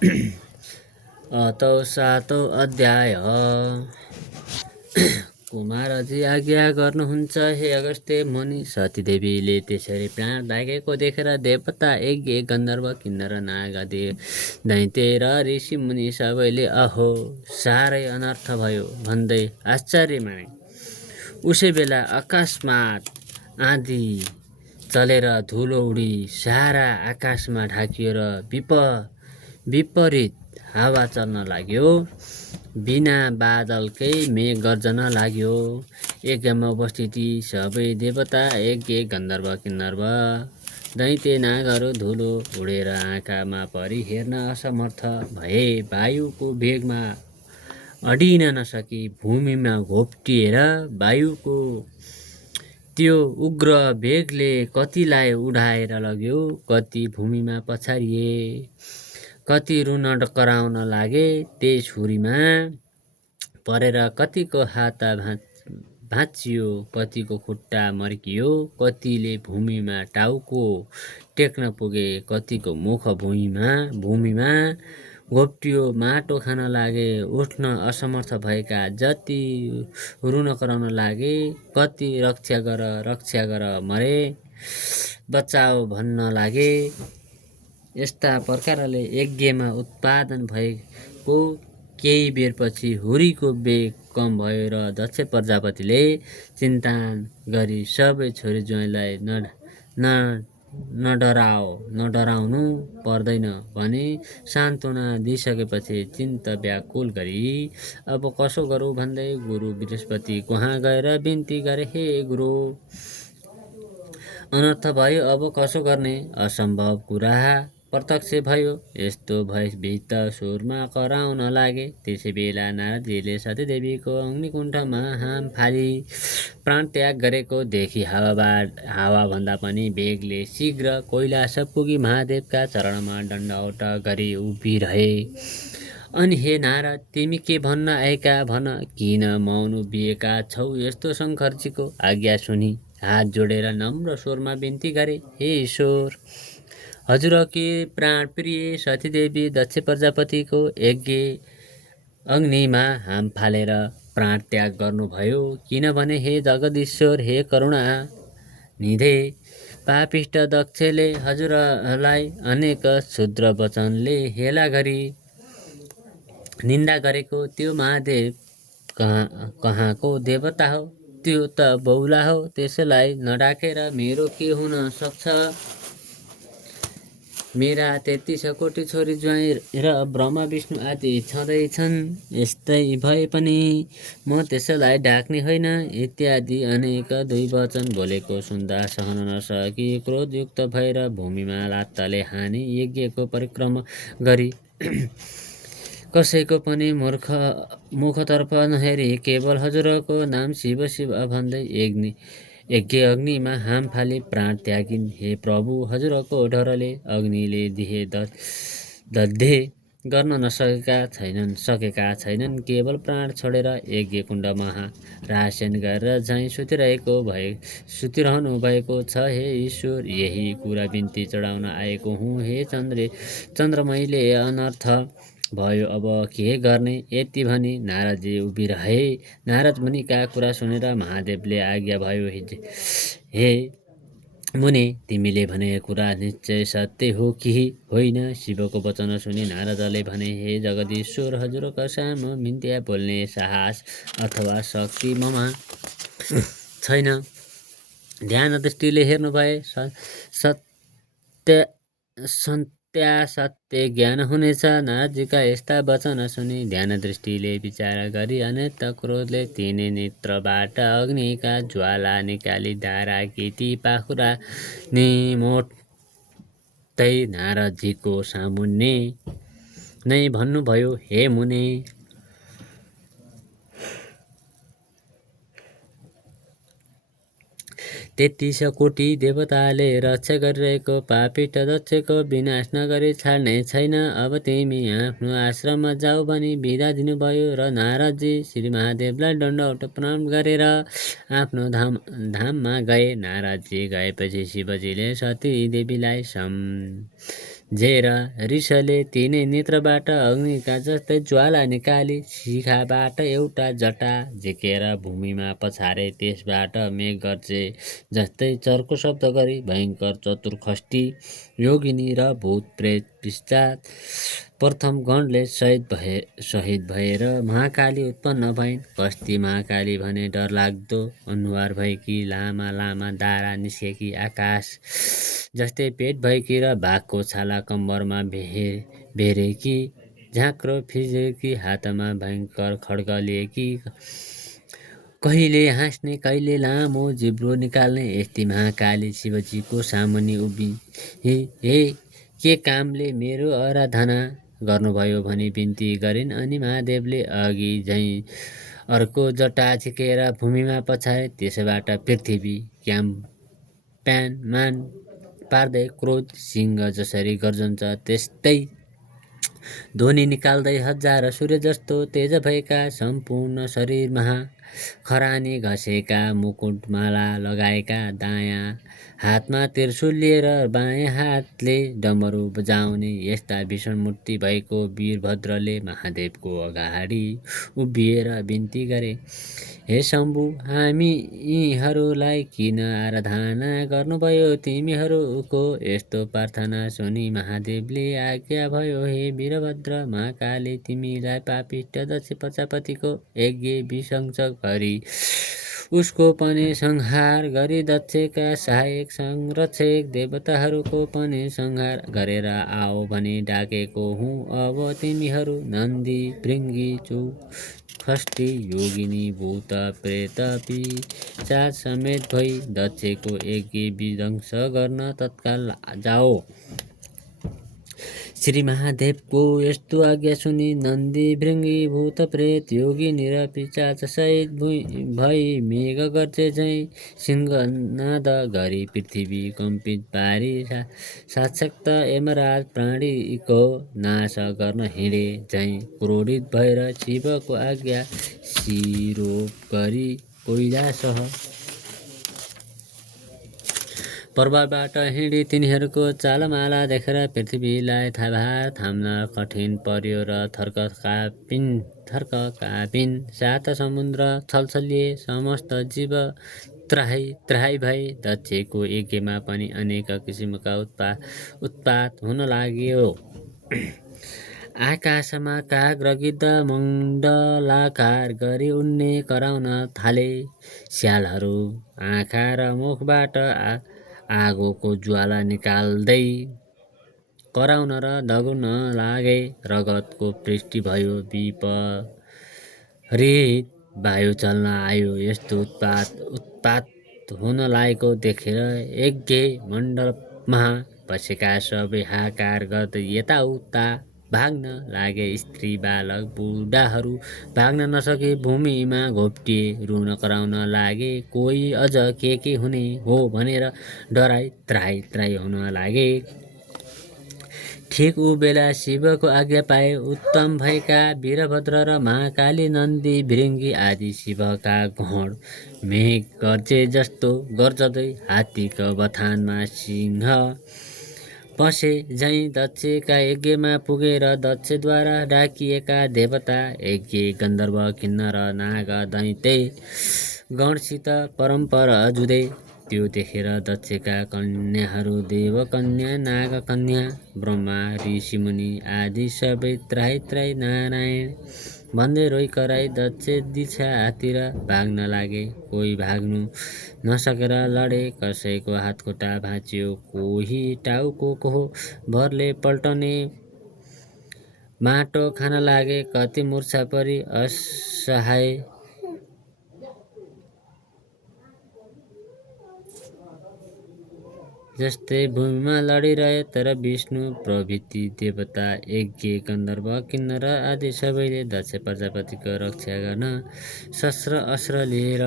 अतौ 7औं अध्याय। कुमारजी आज्ञा गर्नुहुन्छ हे अगस्त्य मुनि। सतीदेवीले त्यसरी प्राण लागेको देखेर देवता यज्ञ गन्धर्व किन्नर नाग आदि दैत्य र ऋषि मुनि सबैले अहो साह्रै अनर्थ भयो भन्दै आश्चर्य माने। उसै बेला अकस्मात आँधी चलेर धुलो उडी सारा आकाशमा ढाकियो र विपरीत हावा चल्न लाग्यो। बिना बादलकै मेघ गर्जन लाग्यो। यज्ञमा उपस्थिति सबै देवता यज्ञ गन्धर्व किन्नर्व दैत्य नागहरू धुलो उडेर आँखामा परि हेर्न असमर्थ भए। वायुको वेगमा अडिन नसकी भूमिमा घोप्टिएर वायुको त्यो उग्र वेगले कतिलाई उडाएर लग्यो, कति भूमिमा पछारिए, कति रुन कराउन लागे। त्यही छुरीमा परेर कतिको हात भाँचियो, कतिको खुट्टा मर्कियो, कतिले भूमिमा टाउको टेक्न पुगे, कतिको मुख भूमिमा घोप्टियो, माटो खान लागे। उठ्न असमर्थ भएका जति रुन कराउन लागे, कति रक्षा गर मरे, बचाओ भन्न लागे। यस्ता प्रकारले यज्ञमा उत्पादन भएको केही बेरपछि हुरीको वेग कम भयो र दक्ष प्रजापतिले चिन्ता गरी सबै छोरी ज्वाइँलाई नडराउनु पर्दैन भनी सान्त्वना दिइसकेपछि चिन्त व्याकुल गरी अब कसो गरौँ भन्दै गुरु बृहस्पति कहाँ गएर बिन्ती गरे, हे गुरु अनर्थ भयो, अब कसो गर्ने? असम्भव कुरा प्रत्यक्ष भयो। यस्तो भयभीत स्वरमा कराउन लागे। त्यसै बेला नारदजीले सतीदेवीको अग्निकुण्डमा हाम फाली प्राण त्याग गरेको देखि हावाभन्दा पनि वेगले शीघ्र कैलाश पुगी महादेवका चरणमा दण्डवट गरी उभिरहे। अनि हे नारद, तिमी के भन्न आएका भन, किन मौन उभिएका छौ? यस्तो शङ्करजीको आज्ञा सुनि हात जोडेर नम्र स्वरमा बिन्ती गरे, हे ईश्वर, हजुरकी प्राण प्रिय सतीदेवी दक्ष प्रजापतिको यज्ञ अग्निमा हाम फालेर प्राण त्याग गर्नुभयो। किनभने हे जगदीश्वर, हे करुणा निधे, पापिष्ट दक्षले हजुरलाई अनेक क्षुद्र वचनले हेला गरी निन्दा गरेको त्यो महादेव कहाँको देवता हो? त्यो त बौला हो। त्यसलाई नडाकेर मेरो के हुन सक्छ? मेरा 33 कोटी छोरी ज्वाइँ र ब्रह्मा विष्णु आदि छँदैछन्। यस्तै भए पनि म त्यसलाई डाक्ने होइन, इत्यादि अनेक दुई वचन बोलेको सुन्दा सहन नसकी क्रोधयुक्त भएर भूमिमा लात्ताले हानी यज्ञको परिक्रमा गरी कसैको पनि मुखतर्फ नहेरी केवल हजुरको नाम शिव शिव भन्दै यज्ञ अग्निमा हाम फाली प्राण त्यागिन्। हे प्रभु, हजुरको डरले अग्निले दिहे दग्धे गर्न सकेका छैनन्। केवल प्राण छोडेर यज्ञ कुण्डमा रासन गरेर झैँ सुतिरहनु भएको छ। हे ईश्वर, यही कुरा बिन्ती चढाउन आएको हुँ। हे चन्द्रमैले अनर्थ भयो, अब के गर्ने? यति भनी नारदजी उभिरहे। नारद मुनिका कुरा सुनेर महादेवले आज्ञा भयो, हे मुनि, तिमीले भनेको कुरा निश्चय सत्य हो कि होइन? शिवको वचन सुनि नारदले भने, हे जगदीश्वर, हजुरका सामु मिथ्या बोल्ने साहस अथवा शक्ति ममा छैन। ध्यान दृष्टिले हेर्नु भए सत्य ज्ञान हुनेछ। नारदजीका यस्ता वचन सुनि ध्यान दृष्टिले विचार गरी अनन्त क्रोधले तिनै नेत्रबाट अग्निका ज्वाला निकाली धाराकी ती पाखुरा निमोट्दै नारदजीको सामुन्ने नै भन्नुभयो, हे मुने, 33 कोटी देवताले रक्षा गरिरहेको पापिष्ट दक्षको विनाश नगरी छाड्ने छैन। अब तिमी आफ्नो आश्रममा जाऊ भनी बिदा दिनुभयो र नारदजी श्री महादेवलाई दण्डवत प्रणाम गरेर आफ्नो धाममा गए। नारदजी गएपछि शिवजीले सती देवीलाई झेर रिसले तिनै नेत्रबाट अग्निका जस्तै ज्वाला निकाली शिखाबाट एउटा जटा झिकेर भूमिमा पछारे त्यसबाट मेघ गर्जे जस्तै चर्को शब्द गरी भयङ्कर चतुर खष्टी योगिनी र भूत प्रेत पिशाच प्रथम गणले शहीद भएर महाकाली उत्पन्न भइन्। कस्ती महाकाली भने डरलाग्दो अनुहार भएकी लामा लामा दारा निस्केकी आकाश जस्तै पेट भएकी र बाघको छाला कम्मरमा भेरेकी झाँक्रो फिजेकी हातमा भयङ्कर खड्ग लिएकी कहिले हाँस्ने कहिले लामो जिब्रो निकाल्ने यस्ती महाकाली शिवजीको सामुन्ने उभि हे के कामले मेरो आराधना गर्नुभयो भनी बिन्ती गरिन्। अनि महादेवले अघि झैँ अर्को जटा झिकेर भूमिमा पछारे त्यसबाट पृथ्वी प्यान मान पार्दै क्रोध सिंह जसरी गर्जन्छ त्यस्तै ध्वनि निकाल्दै हजार सूर्य जस्तो तेज भएका सम्पूर्ण शरीरमा खरानी घसेका मुकुटमाला लगाएका दायाँ हातमा त्रिशूल लिएर बायाँ हातले डमरू बजाउने यस्ता भीषण मूर्ति भएको वीरभद्रले महादेवको अगाडि उभिएर बिन्ती गरे, हे शम्भु, हामी यीहरूलाई किन आराधना गर्नुभयो? तिमीहरूको यस्तो प्रार्थना सुनि महादेवले आज्ञा भयो, हे वीरभद्र, महाकाली तिमीलाई पापिष्ट दक्ष प्रजापतिको यज्ञ विशंस गरी उसको पनि संहार गरी दक्षका सहायक संरक्षक देवताहरूको पनि संहार गरेर आओ भनी डाकेको हुँ। अब तिमीहरू नन्दी भृङ्गी खष्टी योगिनी भूत प्रेत पिशाच समेत भई दक्षको यज्ञ विध्वंस गर्न तत्काल जाओ। श्री महादेवको यस्तो आज्ञा सुनि नन्दी भृङ्गी भूत प्रेत योगिनी र पिशाच सहित भई मेघ गर्जे झैँ सिंहनाद गरी पृथ्वी कम्पित पारी साक्षात् यमराज प्राणीको नाश गर्न हिँडे झैँ क्रोधित भएर शिवको आज्ञा सिरोप गरी कैलाश पर्वतबाट हिँडी तिनीहरूको चालमाला देखेर पृथ्वीलाई थाभार थाम्न कठिन पर्यो र थर्क कापिन् सात समुद्र छलछलिए समस्त जीव त्राही भई दक्षको यज्ञमा पनि अनेक किसिमका उत्पात हुन लाग्यो। आकाशमा काग र गिद्ध मण्डलाकार गरी उड्ने कराउन थाले। स्यालहरू आँखा र मुखबाट आगोको ज्वाला निकाल्दै कराउन र दगुर्न लागे। रगतको वृष्टि भयो, विपरीत वायु चल्न आयो। यस्तो उत्पात हुन लागेको देखेर यज्ञ मण्डपमा बसेका सबै हाहाकार गर्दै यताउता भाग्न लागे। स्त्री बालक बुढाहरू भाग्न नसके भूमिमा घोप्टिए, रुन कराउन लागे। कोही अझ के हुने हो भनेर डराई त्राही हुन लागे। ठिक ऊ बेला शिवको आज्ञा पाए उत्तम भएका वीरभद्र र महाकाली नन्दी भृङ्गी आदि शिवका गण मेघ गर्जे जस्तो गर्जदै हात्तीको बथानमा सिंह पसे झैँ दक्षका यज्ञमा पुगेर दक्षद्वारा डाकिएका देवता यज्ञ गन्धर्व किन्नर नाग दैत्य गणसित परम्पर जुधे। त्यो देखेर दक्षका कन्याहरू देवकन्या नागकन्या ब्रह्मा ऋषिमुनि आदि सबै त्राही नारायण भन्दै रोइ कराई दक्ष दिशातिर भाग्न लागे। कोही भाग्नु नसकेर लडे, कसैको हातखुट्टा भाँचियो, कोही टाउको भरले पल्टने माटो खान लागे। कति मूर्छा परी असहाय जस्तै भूमिमा लडिरहे। तर विष्णु प्रभृति देवता यज्ञ गन्धर्व किन्नर आदि सबैले दक्ष प्रजापतिको रक्षा गर्न शस्त्र अस्त्र लिएर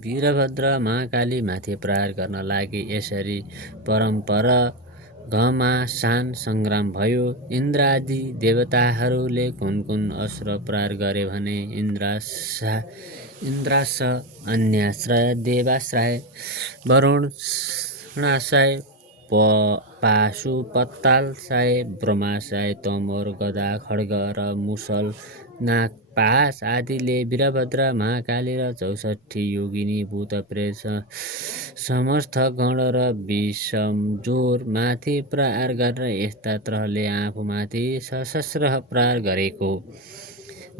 वीरभद्र महाकाली माथि प्रहार गर्न लागे। यसरी परम्पर घमासान सङ्ग्राम भयो। इन्द्रादि देवताहरूले कुन अस्त्र प्रहार गरे भने इन्द्रास अन्याश्रय देवाश्रय वरुणाश्रय पाशुपतालश्रय ब्रह्माश्रय तमोर गदा खड्ग र मुसल नागपास आदिले वीरभद्र महाकाली र 64 योगिनी भूत प्रेत समर्थ गण र विषमजोर माथि प्रहार गरेर यस्ता त्रहले आफूमाथि सशस्त्र प्रहार गरेको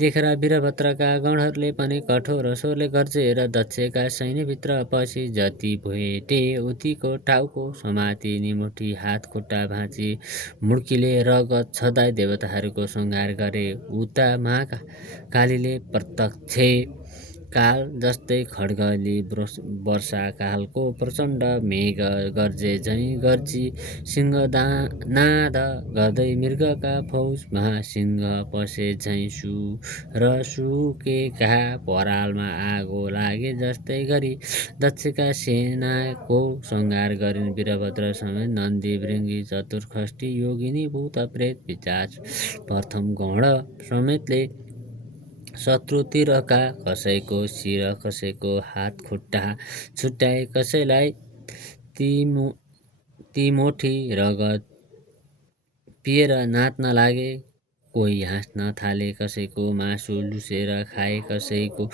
देखेर वीरभद्रका गणहरूले पनि कठोर स्वरले गर्जेर दक्षका सैन्यभित्र पसी जति भेटे उतिको टाउको समाती निमुठी हात खुट्टा भाँची मुड्कीले रगत छदाई देवताहरूको संहार गरे। उता महाकालीले प्रत्यक्ष काल जस्तै खड्गली वर्षाकालको प्रचण्ड मेघ गर्जे झैँ गर्जी सिंहनाद गर्दै मृगका फौज महासिंह पसे झैँ सुकेका परालमा आगो लागे जस्तै गरी दक्षका सेनाको संहार गरिन्। वीरभद्र समेत नन्दी भृङ्गी चतुर्खष्टी योगिनी भूत प्रेत पिशाच प्रथम गण समेतले शत्रुतिरका कसैको शिर कसैको हात खुट्टा छुट्याए कसैलाई तिमोठी रगत पिएर नाच्न लागे। कोही हाँस्न थाले कसैको मासु लुसेर खाए कसैको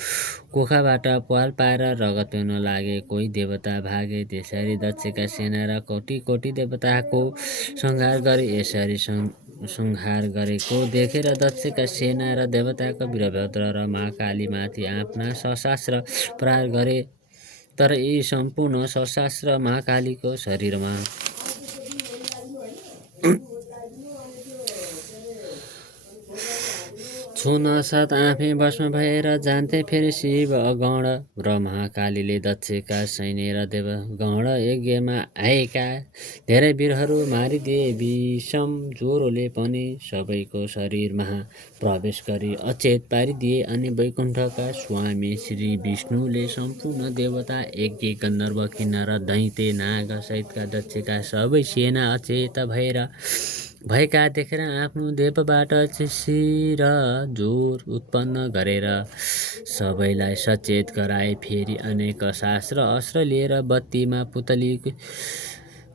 कोखाबाट प्वाल पाएर रगत पिउन लागे। कोही देवता भागे। त्यसरी दक्षका सेना र कोटी कोटी देवताको संहार गरे। यसरी संहार गरेको देखेर दक्षका सेना र देवताको वीरभद्र र महाकालीमाथि आफ्ना सशस्त्र प्रहार गरे। तर यी सम्पूर्ण सशस्त्र महाकालीको शरीरमा छुनसाथ आफै भस्म भएर जान्थे। फेरि शिव गण र महाकालीले दक्षका सैन्य र देवगण यज्ञमा आएका धेरै वीरहरू मारिदिए। विषम ज्वरोले पनि सबैको शरीरमा प्रवेश गरी अचेत पारिदिए। अनि वैकुण्ठका स्वामी श्री विष्णुले सम्पूर्ण देवता यज्ञ गन्धर्व किन्नर दैत्य नाग सहितका दक्षका सबै सेना अचेत भएका देखेर आफ्नो देवबाट शिर जोर उत्पन्न गरेर सबैलाई सचेत गराए। फेरि अनेक शास्त्र अस्त्र लिएर बत्तीमा पुतली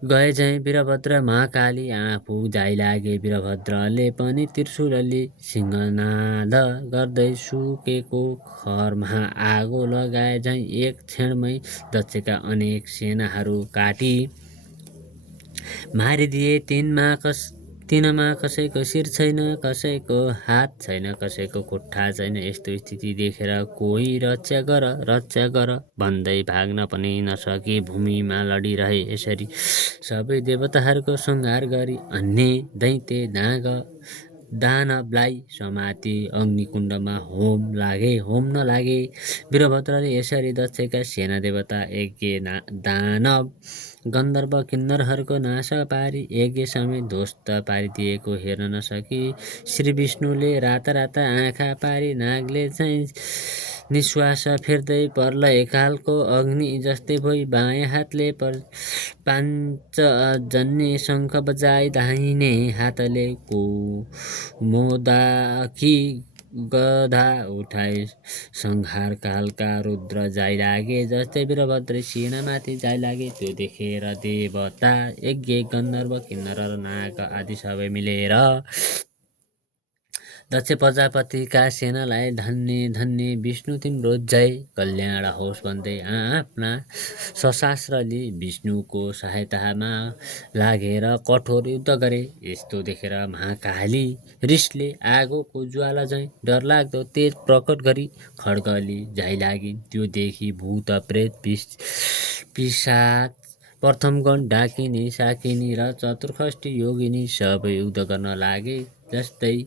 गए झैँ वीरभद्र महाकाली आफू जाइलागे। वीरभद्रले पनि त्रिशूलले सिंहनाद गर्दै सुकेको खरमा आगो लगाए झैँ एक क्षणमै दक्षका अनेक सेनाहरू काटी मारिदिए। तिनमा कसैको शिर छैन, कसैको हात छैन, कसैको खुट्टा छैन। यस्तो स्थिति देखेर कोही रक्षा गर भन्दै भाग्न पनि नसकी भूमिमा लडिरहे। यसरी सबै देवताहरूको संहार गरी अन्य दैत्य नाग दानवलाई समाती अग्निकुण्डमा होम नलागे। वीरभद्रले यसरी दक्षका सेना देवता यज्ञ दानव गन्धर्व किन्नरहरूको नाश पारी यज्ञ समेत ध्वस्त पारिदिएको हेर्न नसकी श्री विष्णुले राता आँखा पारी नागले चाहिँ निश्वास फेर्दै प्रलयकालको अग्नि जस्तै भई बायाँ हातले पाञ्चजन्य शङ्ख बजाई दाहिने हातले कुमोदकी गदा उठाई संहार कालका रुद्र जाइलागे जस्तै वीरभद्र सेनामाथि जाइलागे। त्यो देखेर देवता यज्ञ गन्धर्व किन्नर र नाग आदि सबै मिलेर दक्ष प्रजापतिका सेनालाई धन्य विष्णु तिम्रो जय कल्याण होस् भन्दै आफ्ना शस्त्रास्त्रले विष्णुको सहायतामा लागेर कठोर युद्ध गरे। यस्तो देखेर महाकाली रिसले आगोको ज्वाला झैँ डरलाग्दो तेज प्रकट गरी खड्गली जाइलागिन्। त्यो देखि भूत प्रेत पिशाच प्रथमगण डाकिनी साकिनी र चतुर्खष्टी योगिनी सबै युद्ध गर्न लागे। जस्तै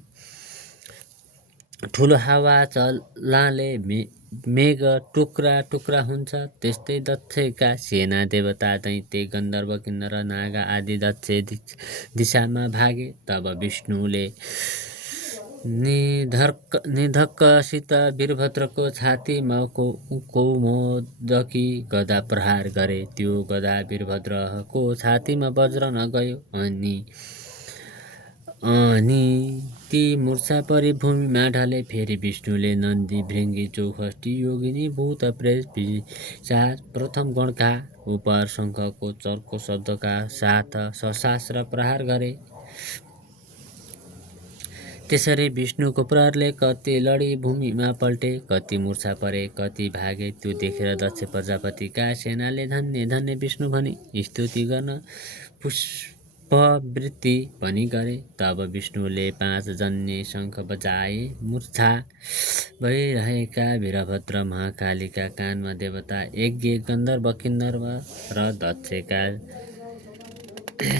ठुलो हावा चल्नाले मेघ टुक्रा हुन्छ त्यस्तै दक्षका सेना देवता दैत्य गन्धर्व किन्नर नाग आदि दक्ष दिशामा भागे। तब विष्णुले निधक्कसित वीरभद्रको छातीमा कौमोदकी गदा प्रहार गरे। त्यो गदा वीरभद्रको छातीमा बज्र नगयो अनि ती मूर्छा परी भूमिमा ढले। फेरि विष्णुले नन्दी भृङ्गी चौखष्टी योगिनी भूत प्रेत पिशाच प्रथम गणका उपर शङ्खको चर्को शब्दका साथ सशास्त्र प्रहार गरे। त्यसरी विष्णुको प्रहारले कति लडी भूमिमा पल्टे, कति मूर्छा परे, कति भागे। त्यो देखेर दक्ष प्रजापतिका सेनाले धन्य धन्य विष्णु भनी स्तुति गर्न पुष्पवृष्टि पनि गरे। तब विष्णुले 5 जन्य शङ्ख बजाए। मूर्छा भइरहेका वीरभद्र महाकालीका कानमा देवता यज्ञ गन्धर्व किन्नर र दक्षका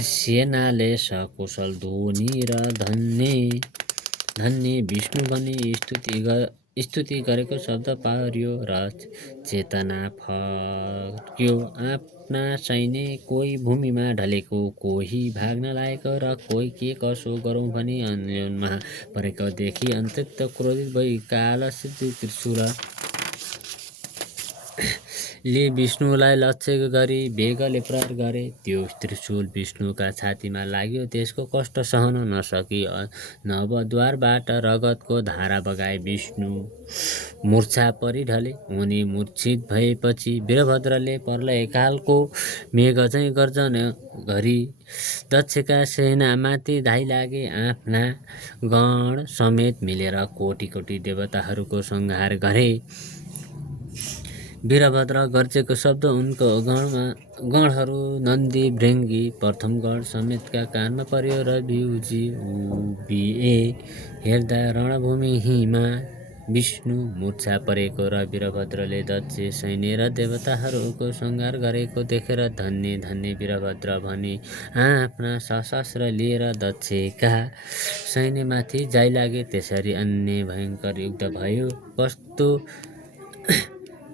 सेनाले सकुशल ध्वनि र धन्य विष्णु भनी स्तुति गरेको शब्द पार्यो र चेतना फर्क्यो। आफ्ना सैन्य कोही भूमिमा ढलेको, कोही भाग्न लागेको र कोही के कसो गरौँ भनी अन्योन्यमा परेको देखि अत्यन्त क्रोधित भई कालसिद्धि त्रिशूल ले विष्णुलाई लक्ष्य गरी वेगले प्रहार गरे। त्यो त्रिशूल विष्णुका छातीमा लाग्यो। त्यसको कष्ट सहन नसकी नवद्वारबाट रगतको धारा बगाए विष्णु मूर्छा परि ढले। उनी मूर्छित भएपछि वीरभद्रले प्रलयकालको मेघ चाहिँ गर्जन गरी दक्षका सेनामाथि धाइ लागे। आफ्ना गण समेत मिलेर कोटी कोटी देवताहरूको संहार गरे। वीरभद्र गर्जेको शब्द उनको गणहरू नन्दी भृङ्गी प्रथम गण समेतका कानमा पर्यो र बिउजी उभिए। हेर्दा रणभूमिमा विष्णु मूर्छा परेको र वीरभद्रले दक्ष सैन्य र देवताहरूको संहार गरेको देखेर धन्य धन्य वीरभद्र भनी आफ्ना सशस्त्र लिएर दक्षका सैन्यमाथि जाइ लागे। त्यसरी अन्य भयङ्कर युद्ध भयो। कस्तो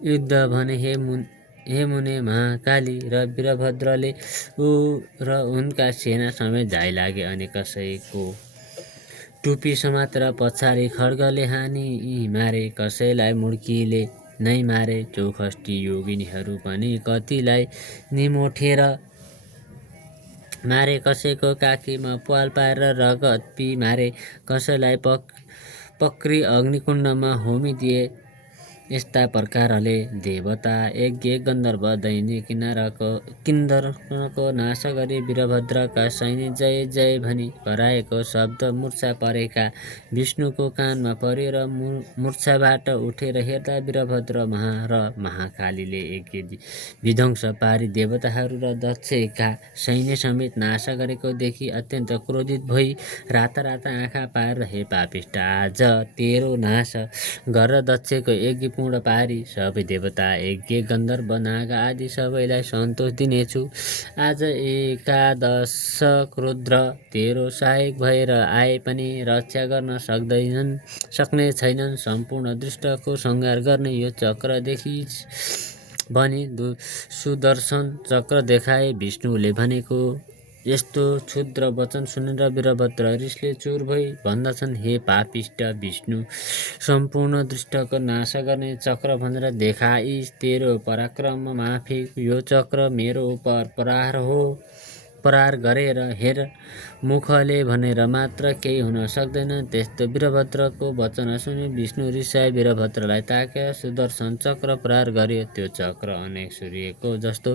युद्ध भने हे मुने महाकाली र वीरभद्रले र उनका सेना समेत जाइ लागे। अनि कसैको टुपी समातेर पछाडि खड्गले हानी मारे, कसैलाई मुड्कीले नै मारे। चौखष्टी योगिनीहरू पनि कतिलाई निमोठेर मारे, कसैको काखीमा प्वाल पारेर रगत पी मारे, कसैलाई पक्री अग्निकुण्डमा होमिदिए। यस्ता प्रकारले देवता यज्ञ गन्धर्व दैन्य किन्नरको नाश गरी वीरभद्रका सैन्य जय जय भनी कराएको शब्द मूर्छा परेका विष्णुको कानमा पर्यो र मूर्छाबाट उठेर हेर्दा वीरभद्र र महाकालीले यज्ञ विध्वंस पारी देवताहरू र दक्षका सैन्य समेत नाश गरेको देखि अत्यन्त क्रोधित भई राता राता आँखा पारेर हे पापिष्ट, आज तेरो नाश गरेर दक्षको यज्ञ पूर्ण पारी सबै देवता यज्ञ गन्धर्व नाग आदि सबैलाई सन्तोष दिनेछु। आज एकादश रुद्र तेरो सहायक भएर आए पनि रक्षा गर्न सक्ने छैनन्। सम्पूर्ण दुष्टको संहार गर्ने यो चक्र देखिस् भनी सुदर्शन चक्र देखाए। विष्णुले भनेको यस्तो क्षुद्र वचन सुनेर वीरभद्र रिसले चुर भई भन्दछन्, हे पापिष्ट विष्णु, सम्पूर्ण दुष्टको नाश गर्ने चक्र भनेर देखाइस्। तेरो पराक्रम माफिक यो चक्र मेरो उपर प्रहार गरेर हेर, मुखले भनेर मात्र केही हुन सक्दैन। त्यस्तो वीरभद्रको वचन सुनि विष्णु रिसाए वीरभद्रलाई ताकेर सुदर्शन चक्र प्रहार गर्यो। त्यो चक्र अनेक सूर्यको जस्तो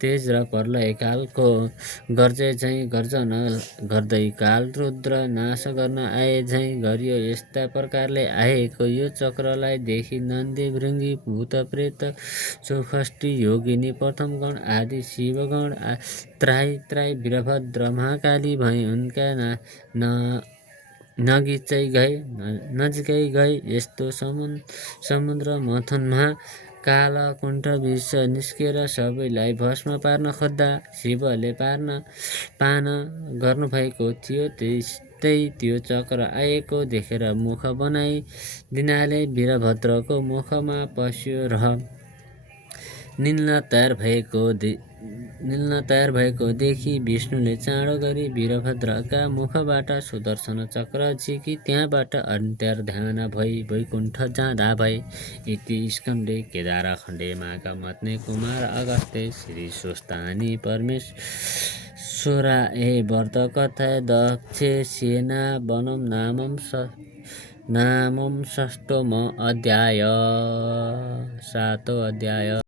तेज र प्रलयकालको गर्जे झैँ गर्जन गर्दै काल रुद्र नाश गर्न आए झैँ गरियो। यस्ता प्रकारले आएको यो चक्रलाई देखि नन्दी भृङ्गी भूत प्रेत चौखष्टी योगिनी प्रथम गण आदि शिवगण त्राही वीरभद्र महाकाली भई उनका नजिकै गए। यस्तो समुद्र मथनमा कालकुण्ठ विष निस्केर सबैलाई भस्म पार्न खोज्दा शिवले पान गर्नुभएको थियो। त्यस्तै त्यो चक्र आएको देखेर मुख बनाई दिनाले वीरभद्रको मुखमा पस्यो र निल्न तयार भएको देखि विष्णुले चाँडो गरी वीरभद्रका मुखबाट सुदर्शन चक्र झिकी त्यहाँबाट अन्तर्ध्यान भई वैकुण्ठ जाँदा भए। इति स्कन्धे केदारखण्डे माघमत्ने कुमार अगस्त्ये श्री स्वस्तानि परमेश्वराय व्रतकथाय दक्षे सेना वनं नामं षष्ठोम अध्याय 7 अध्याय।